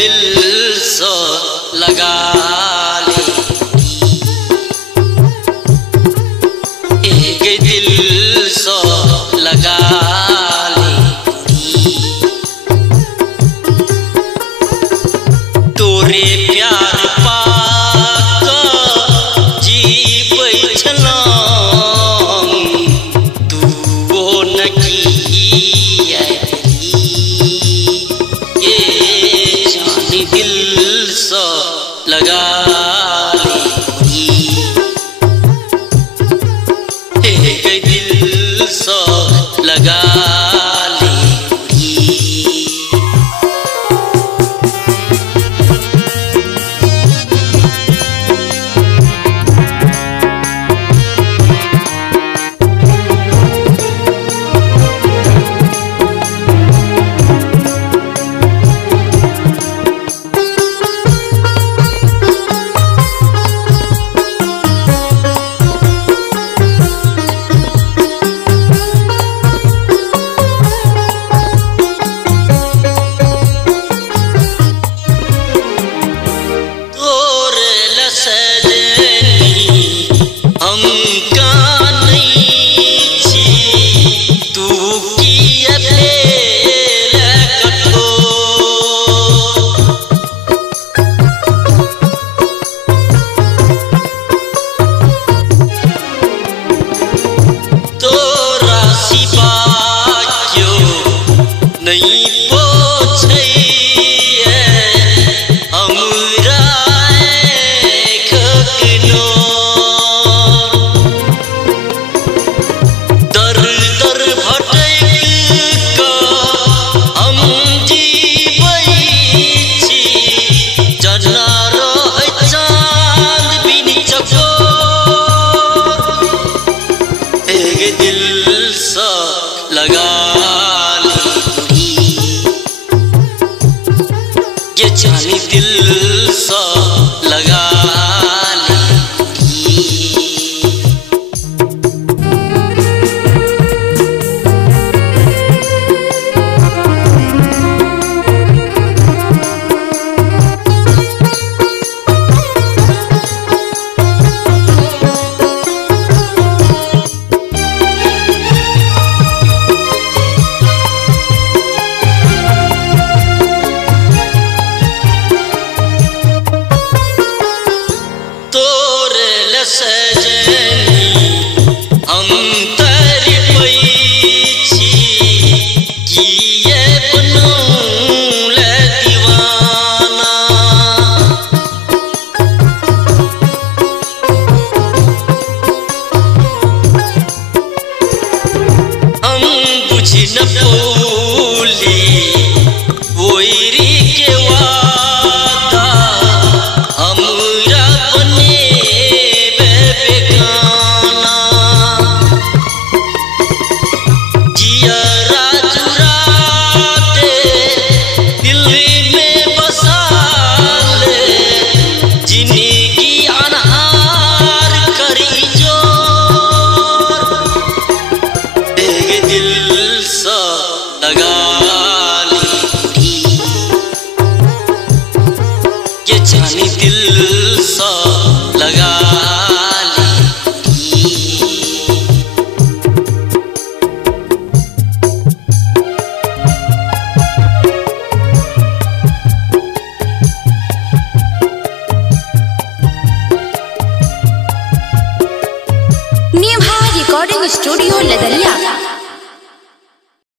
दिल सो लगा ले एक दिल सो लगा ले तोरे प्यार पाक जी बैठला तू वो नकी दिल सो लगा ले एक दिल सो लगा ले दिल सो लगा ले ये जानी दिल सो लगा ले सजनी हम तेरी पैछी किए बनूं ले दीवाना हम बुझ न भूली वोरी के वादा हमरा बने लगा ले ये जानी दिल सो लगा ले निभा रिकॉर्डिंग स्टूडियो लदलिया।